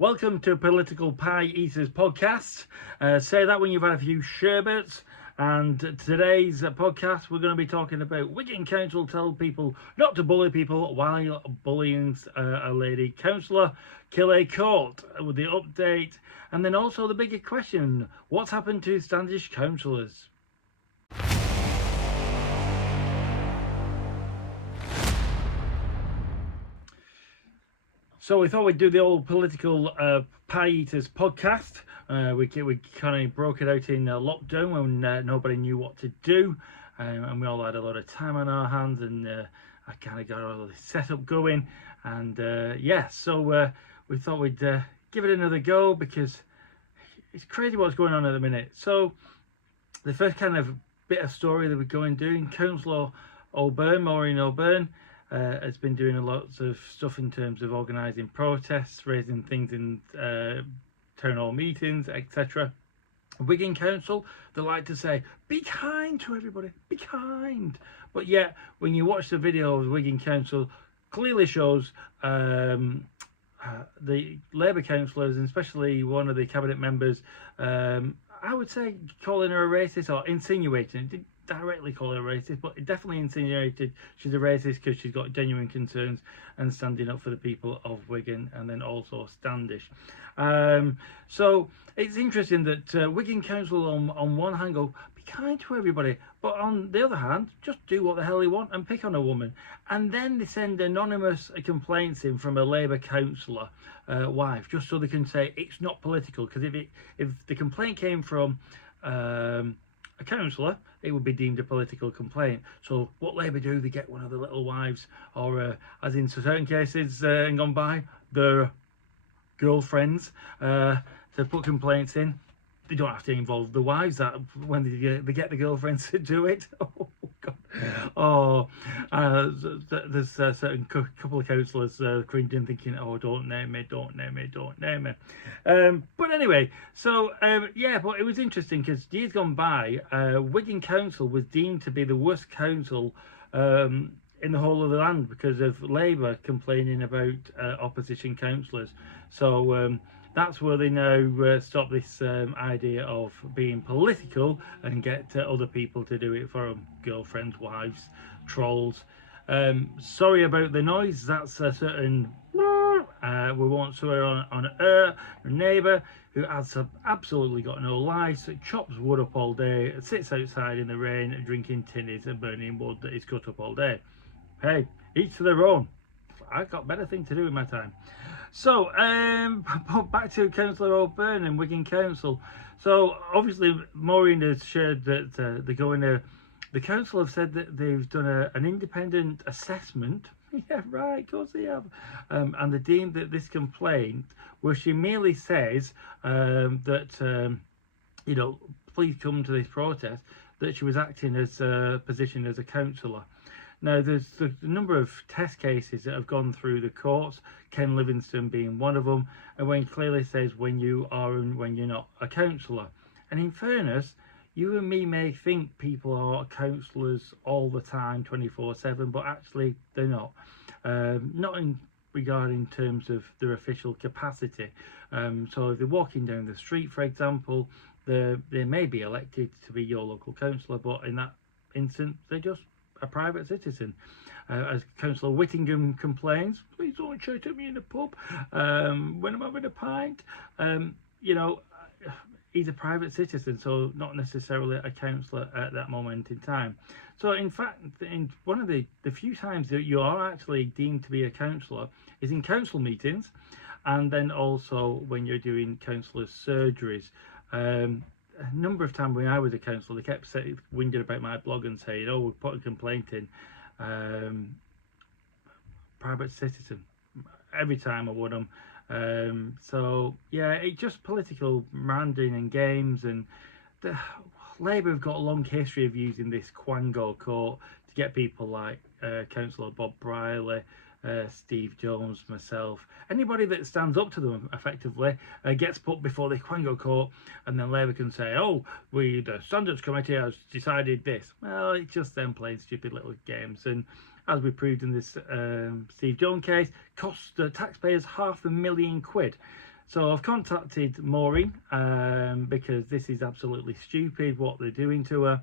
Welcome to Political Pie Eaters podcast. Say that when you've had a few sherbets. And today's podcast, we're going to be talking about Wigan Council tell people not to bully people while bullying a lady councillor, Kilhey Court with the update, and then also the bigger question: what's happened to Standish councillors? So we thought we'd do the old political pie eaters podcast. We kind of broke it out in lockdown when nobody knew what to do, and we all had a lot of time on our hands, and I kind of got all this setup going, and so we thought we'd give it another go because it's crazy what's going on at the minute. So the first kind of bit of story that we're going doing, Councillor O'Bern, Maureen O'Bern, has been doing lots of stuff in terms of organising protests, raising things in town hall meetings, etc. Wigan Council, they like to say, be kind to everybody, be kind. But yet, when you watch the video of Wigan Council, clearly shows the Labour councillors, and especially one of the cabinet members, I would say calling her a racist or insinuating. It didn't directly call her a racist, but it definitely insinuated she's a racist because she's got genuine concerns and standing up for the people of Wigan, and then also Standish. So it's interesting that Wigan Council on one hand go, be kind to everybody, but on the other hand, just do what the hell you want and pick on a woman. And then they send anonymous complaints in from a Labour councillor wife, just so they can say it's not political, because if the complaint came from a councillor, it would be deemed a political complaint. So what Labour do, they get one of the little wives, or as in certain cases gone by, their girlfriends, to put complaints in. They don't have to involve the wives. That when they get the girlfriends to do it. Oh God! Oh, there's a certain couple of councillors cringing, thinking, "Oh, don't name me, don't name me, don't name me." But anyway, so but it was interesting because years gone by, Wigan Council was deemed to be the worst council in the whole of the land because of Labour complaining about opposition councillors. So that's where they now stop this idea of being political and get other people to do it for them. Girlfriends, wives, trolls. Sorry about the noise. That's a certain... we won't swear on her neighbour who has absolutely got no lice, chops wood up all day, sits outside in the rain drinking tinnies and burning wood that is cut up all day. Hey, each to their own. I've got better things to do with my time. So back to Councillor O'Bern and Wigan Council. So obviously Maureen has shared that they're going to, the council have said that they've done an independent assessment. Yeah, right, of course they have. And they deemed that this complaint, where she merely says that, please come to this protest, that she was acting as a position as a councillor. Now, there's a number of test cases that have gone through the courts, Ken Livingstone being one of them, and when clearly says when you are and when you're not a councillor. And in fairness, you and me may think people are councillors all the time, 24/7, but actually they're not. Not in regarding terms of their official capacity. So if they're walking down the street, for example, they may be elected to be your local councillor, but in that instance, they're just a private citizen. As Councillor Whittingham complains, please don't shout at me in the pub when I'm having a pint. He's a private citizen, so not necessarily a councillor at that moment in time. So in fact, in one of the few times that you are actually deemed to be a councillor is in council meetings, and then also when you're doing councillor surgeries. A number of times when I was a councillor, they kept whinging about my blog and saying, "Oh, we're putting a complaint in." Private citizen. Every time I would them. So yeah, it's just political branding and games, and Labour have got a long history of using this Quango court to get people like Councillor Bob Briley, Steve Jones, myself, anybody that stands up to them effectively gets put before the Quango court, and then Labour can say, "Oh, the Standards Committee has decided this." Well, it's just them playing stupid little games, and as we proved in this Steve Jones case, cost the taxpayers £500,000. So I've contacted Maureen because this is absolutely stupid what they're doing to her.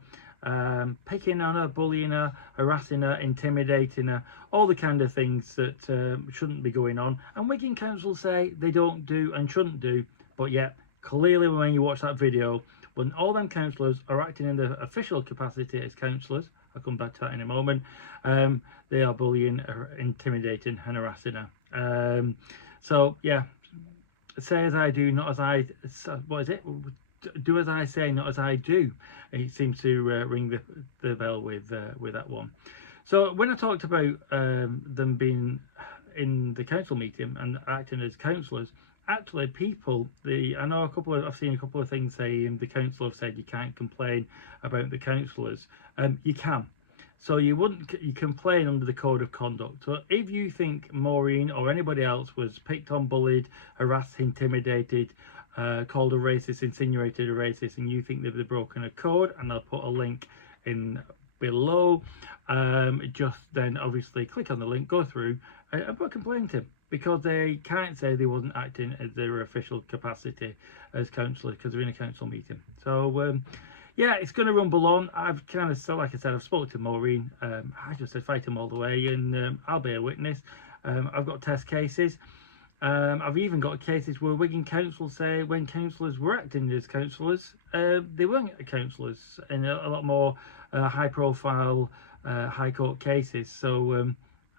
Picking on her, bullying her, harassing her, intimidating her, all the kind of things that shouldn't be going on. And Wigan Council say they don't do and shouldn't do, but yet clearly when you watch that video, when all them councillors are acting in their official capacity as councillors, I'll come back to that in a moment, they are bullying, intimidating and harassing her. So yeah, say as I do, not as I, what is it? Do as I say, not as I do. It seems to ring the bell with that one. So when I talked about them being in the council meeting and acting as councillors, actually people, I know I've seen a couple of things saying the council have said you can't complain about the councillors. You can. So you complain under the code of conduct. So if you think Maureen or anybody else was picked on, bullied, harassed, intimidated, called a racist, insinuated a racist, and you think they've broken a code, and I'll put a link in below, just then obviously click on the link, go through and put a complaint in, because they can't say they wasn't acting as their official capacity as councillors because they're in a council meeting. So yeah, it's going to rumble on. I've kind of, so like I said, I've spoken to Maureen. I just said fight them all the way, and I'll be a witness. I've got test cases. I've even got cases where Wigan Council say when councillors were acting as councillors, they weren't councillors in a lot more high-profile High Court cases. So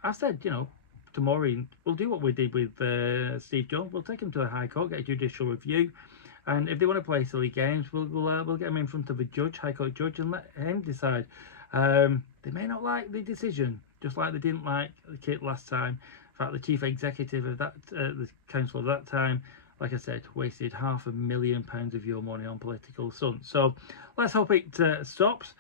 I said, you know, to Maureen, we'll do what we did with Steve Jones. We'll take him to the High Court, get a judicial review. And if they want to play silly games, we'll get them in front of a judge, High Court judge, and let him decide. They may not like the decision, just like they didn't like the kit last time. In fact, the chief executive of that, the council at that time, like I said, wasted £500,000 of your money on political stunts. So let's hope it stops.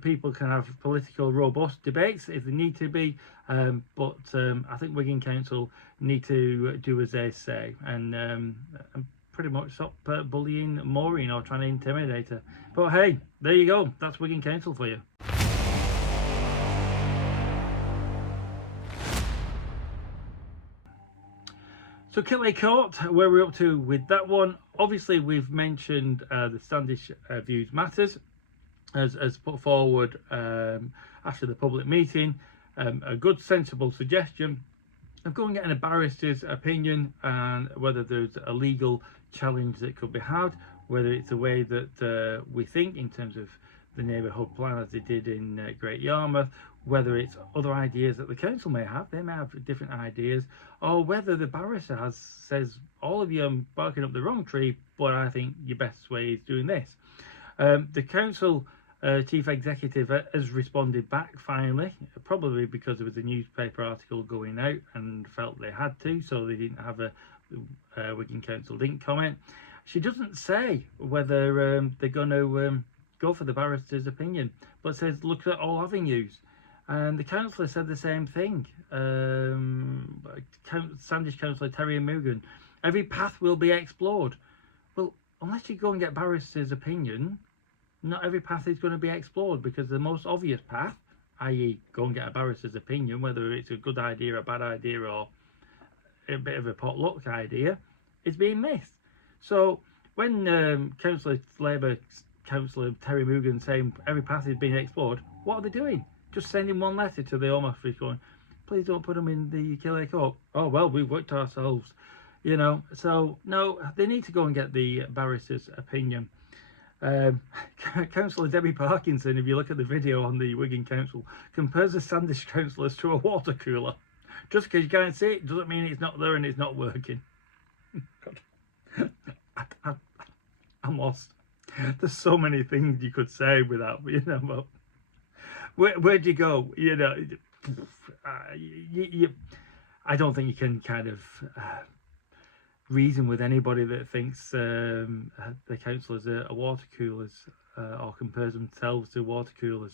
People can have political robust debates if they need to be, but I think Wigan Council need to do as they say, and pretty much stop bullying Maureen or trying to intimidate her. But hey, there you go, that's Wigan Council for you. So Kilhey Court, where we're up to with that one. Obviously we've mentioned the Standish Views Matters as put forward after the public meeting. A good sensible suggestion of going and getting a barrister's opinion and whether there's a legal challenge that could be had, whether it's the way that we think in terms of the neighbourhood plan as they did in Great Yarmouth, whether it's other ideas that the council may have, they may have different ideas, or whether the barrister says all of you are barking up the wrong tree, but I think your best way is doing this. The council chief executive has responded back finally, probably because there was a newspaper article going out and felt they had to, so they didn't have Wigan Council didn't comment. She doesn't say whether they're going to go for the barrister's opinion, but says look at all avenues. And the councillor said the same thing. Standish councillor Terry Mugan, every path will be explored. Well, unless you go and get barrister's opinion, not every path is going to be explored, because the most obvious path, i.e. go and get a barrister's opinion, whether it's a good idea, a bad idea, or a bit of a potluck idea, is being missed. So when Labour councillor Terry Mugan saying every path is being explored, what are they doing? Just sending one letter to the Home Office going, please don't put them in the Kilhey Court. Oh well, we've worked ourselves, you know. So no, they need to go and get the barrister's opinion. Councillor Debbie Parkinson, if you look at the video on the Wigan Council, compares the Standish councillors to a water cooler. Just because you can't see it doesn't mean it's not there and it's not working. God. I'm lost. There's so many things you could say without, you know, but where'd you go? You know, I don't think you can kind of reason with anybody that thinks the councillors are water coolers or compares themselves to water coolers.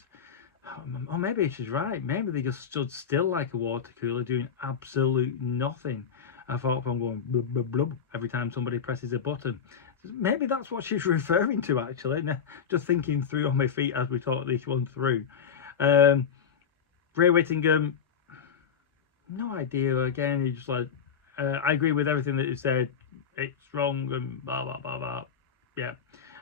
Or maybe she's right. Maybe they just stood still like a water cooler doing absolute nothing. I thought I'm going blub, blub, blub every time somebody presses a button. Maybe that's what she's referring to, actually. Just thinking through on my feet as we talk this one through. Ray Whittingham, no idea. Again, he just like, I agree with everything that you said. it's wrong and blah blah blah blah. Yeah,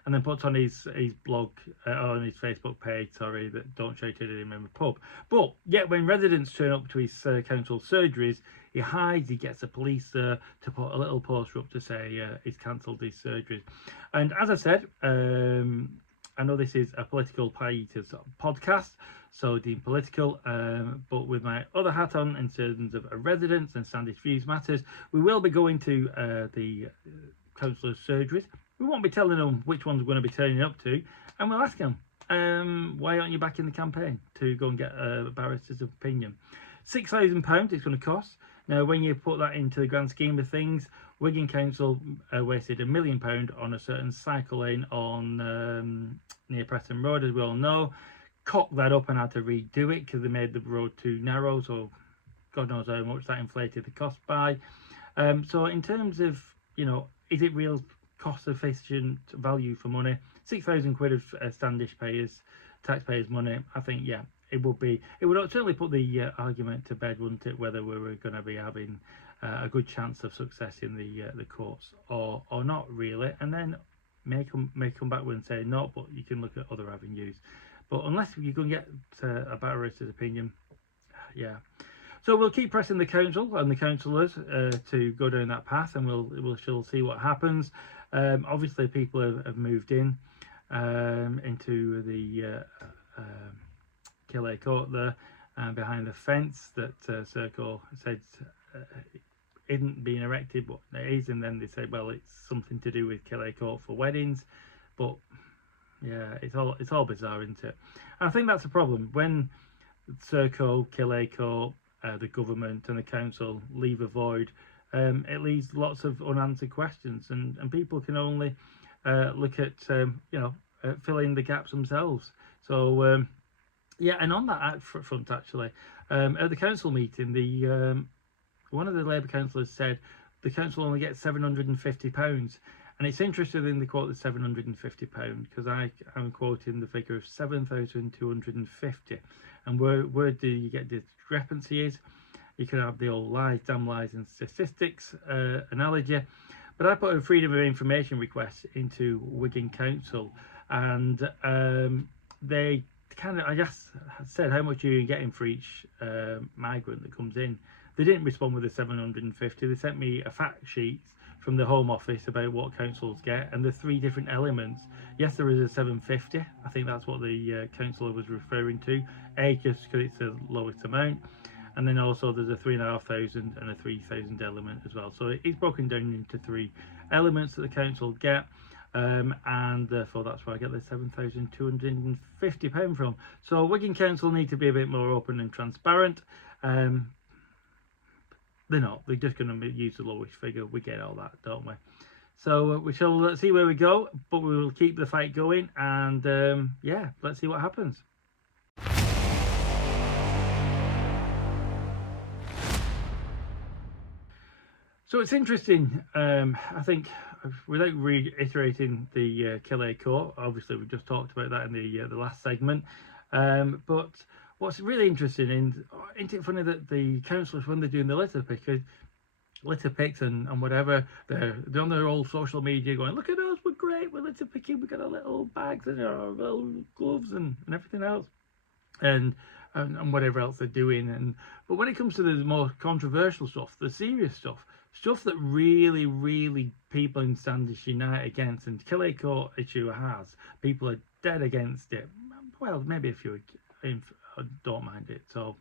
and then puts on his blog, on his Facebook page, sorry, that don't shout at him in the pub. But yet when residents turn up to his council surgeries, he hides, he gets the police to put a little poster up to say he's cancelled his surgeries. And as I said, I know this is a political pie-eaters podcast, so being political, but with my other hat on in terms of residents and Standish Views Matters, we will be going to the councillors' surgeries. We won't be telling them which ones we're going to be turning up to, and we'll ask them, why aren't you back in the campaign to go and get a barrister's opinion? £6,000 it's going to cost. Now, when you put that into the grand scheme of things, Wigan Council wasted £1 million on a certain cycle lane on near Preston Road, as we all know. Cocked that up and had to redo it because they made the road too narrow, so God knows how much that inflated the cost by. So in terms of, you know, is it real cost efficient value for money? £6,000 of Standish taxpayers money, I think, yeah, it would be. It would certainly put the argument to bed, wouldn't it, whether we were going to be having a good chance of success in the courts or not really, and then may come back with and say no, but you can look at other avenues. But unless you can get a barrister's opinion, yeah. So we'll keep pressing the council and the councillors to go down that path, and we'll see what happens. Obviously, people have moved in into the Kilhey Court there, behind the fence that Cllr said isn't being erected, but it is, and then they say, well, it's something to do with Kilhey Court for weddings, but yeah, it's all bizarre, isn't it? And I think that's a problem when Cllr, Kilhey Court, the government and the council leave a void. It leaves lots of unanswered questions, and people can only look at filling the gaps themselves. So yeah, and on that front, actually, at the council meeting, one of the Labour councillors said the council only gets £750, and it's interesting in the quote the £750 because I'm quoting the figure of 7,250, and where do you get discrepancy is? You can have the old lies, damn lies, and statistics analogy, but I put a freedom of information request into Wigan Council, and they I just said how much are you getting for each migrant that comes in. They didn't respond with the 750. They sent me a fact sheet from the Home Office about what councils get, and the 3 different elements. Yes, there is a 750. I think that's what the councillor was referring to. A, just because it's the lowest amount, and then also there's a 3,500 and a 3,000 element as well. So it's broken down into 3 elements that the council get. And therefore that's where I get the £7,250 from. So Wigan Council need to be a bit more open and transparent. They're not. They're just going to use the lowest figure. We get all that, don't we? So we shall see where we go, but we will keep the fight going, and yeah, let's see what happens. So it's interesting, I think, without reiterating the Kilhey Court, obviously we just talked about that in the last segment, but what's really interesting, isn't it funny that the councillors, when they're doing the litter picks and whatever, they're on their old social media going, look at us, we're great, we're litter picking, we've got our little bags and our little gloves and everything else, and whatever else they're doing. But when it comes to the more controversial stuff, the serious stuff that really, really people in Standish unite against, and Kilhey Court issue has, people are dead against it. Well, maybe a few don't mind it. So,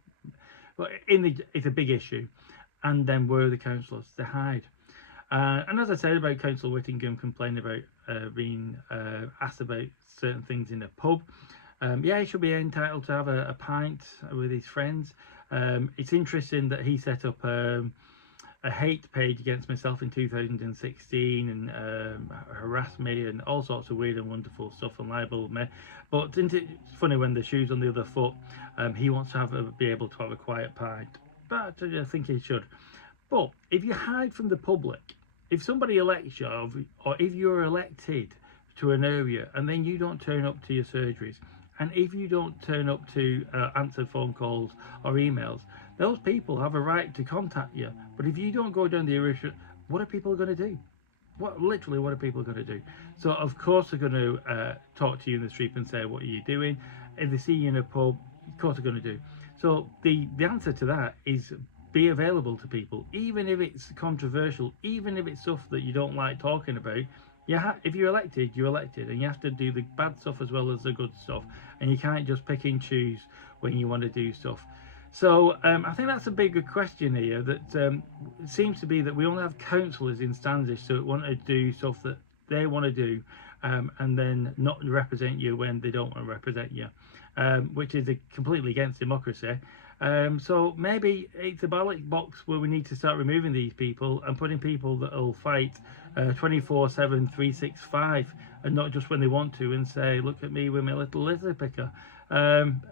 but it's a big issue. And then where are the councillors? They hide. And as I said about Councillor Whittingham complaining about being asked about certain things in a pub, yeah, he should be entitled to have a pint with his friends. It's interesting that he set up a hate page against myself in 2016 and harassed me and all sorts of weird and wonderful stuff and libelled me. But isn't it funny when the shoe's on the other foot? He wants to be able to have a quiet pint. But I think he should. But if you hide from the public, if somebody elects you, or if you're elected to an area and then you don't turn up to your surgeries, and if you don't turn up to answer phone calls or emails, those people have a right to contact you. But if you don't go down the area, what are people going to do? Literally, what are people going to do? So of course they're going to talk to you in the street and say, what are you doing? If they see you in a pub, of course they're going to do. So the answer to that is be available to people, even if it's controversial, even if it's stuff that you don't like talking about. If you're elected, you're elected, and you have to do the bad stuff as well as the good stuff, and you can't just pick and choose when you want to do stuff. So I think that's a bigger question here, that it seems to be that we only have councillors in Standish who want to do stuff that they want to do, and then not represent you when they don't want to represent you, which is completely against democracy. So maybe it's a ballot box where we need to start removing these people and putting people that will fight 24/7, 365, and not just when they want to, and say, look at me with my little lizard picker.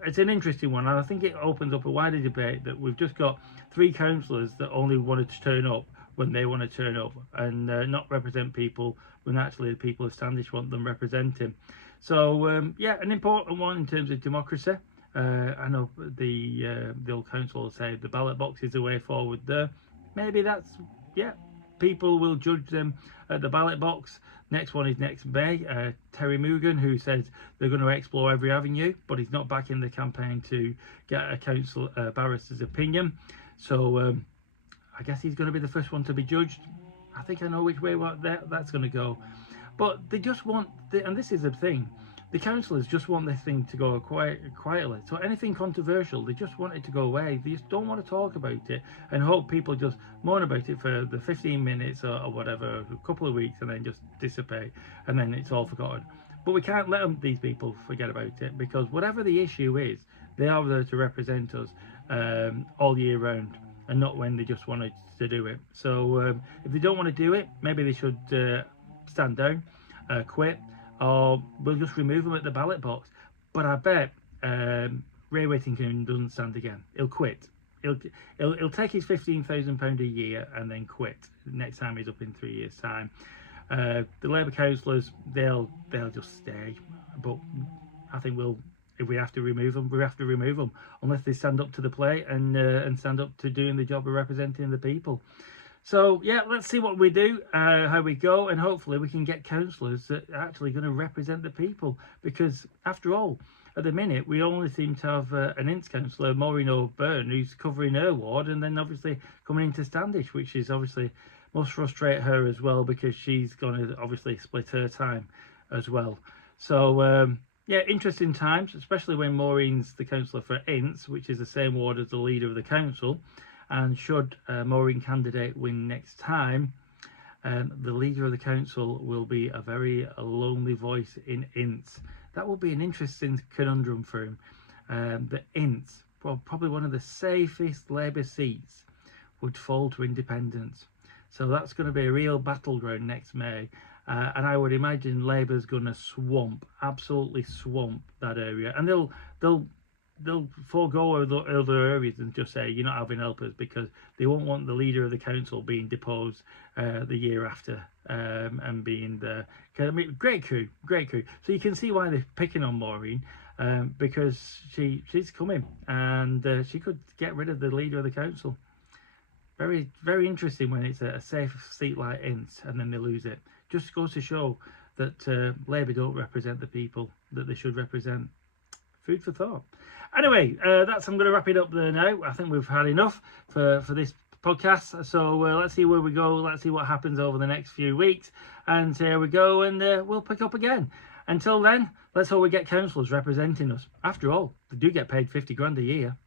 It's an interesting one, and I think it opens up a wider debate that we've just got 3 councillors that only wanted to turn up when they want to turn up, and not represent people when actually the people of Standish want them representing. So yeah, an important one in terms of democracy. I know the old council will say the ballot box is the way forward there. Maybe that's, yeah, people will judge them at the ballot box. Next one is next May. Terry Mugan, who says they're going to explore every avenue, but he's not back in the campaign to get a council barrister's opinion. So I guess he's going to be the first one to be judged. I think I know which way that's going to go. But they just want, and this is the thing, the councillors just want this thing to go quietly. So anything controversial, they just want it to go away. They just don't want to talk about it and hope people just moan about it for the 15 minutes or whatever, a couple of weeks, and then just dissipate, and then it's all forgotten. But we can't let these people forget about it, because whatever the issue is, they are there to represent us all year round, and not when they just wanted to do it. So if they don't want to do it, maybe they should stand down, quit, or we'll just remove them at the ballot box. But I bet Ray Whittington doesn't stand again. He'll quit. He'll take his £15,000 a year and then quit next time he's up in 3 years' time. The Labour councillors, they'll just stay. But I think if we have to remove them, we have to remove them, unless they stand up to the plate and stand up to doing the job of representing the people. So yeah, let's see what we do, how we go, and hopefully we can get councillors that are actually going to represent the people, because after all, at the minute we only seem to have an Ince councillor, Maureen O'Bern, who's covering her ward, and then obviously coming into Standish, which is obviously must frustrate her as well, because she's going to obviously split her time as well. So yeah, interesting times, especially when Maureen's the councillor for Ince, which is the same ward as the leader of the council. And should Maureen candidate win next time, the leader of the council will be a very lonely voice in Ince. That will be an interesting conundrum for him. The Ince, probably one of the safest Labour seats, would fall to independents. So that's going to be a real battleground next May. And I would imagine Labour's going to absolutely swamp that area. And they'll forego other areas and just say you're not having helpers, because they won't want the leader of the council being deposed the year after and being the great coup. So you can see why they're picking on Maureen, because she's coming, and she could get rid of the leader of the council. Very, very interesting when it's a safe seat like Ince and then they lose it. Just goes to show that Labour don't represent the people that they should represent. Food for thought. Anyway, I'm going to wrap it up there now. I think we've had enough for this podcast. So let's see where we go. Let's see what happens over the next few weeks. And here we go, and we'll pick up again. Until then, let's hope we get councillors representing us. After all, they do get paid 50 grand a year.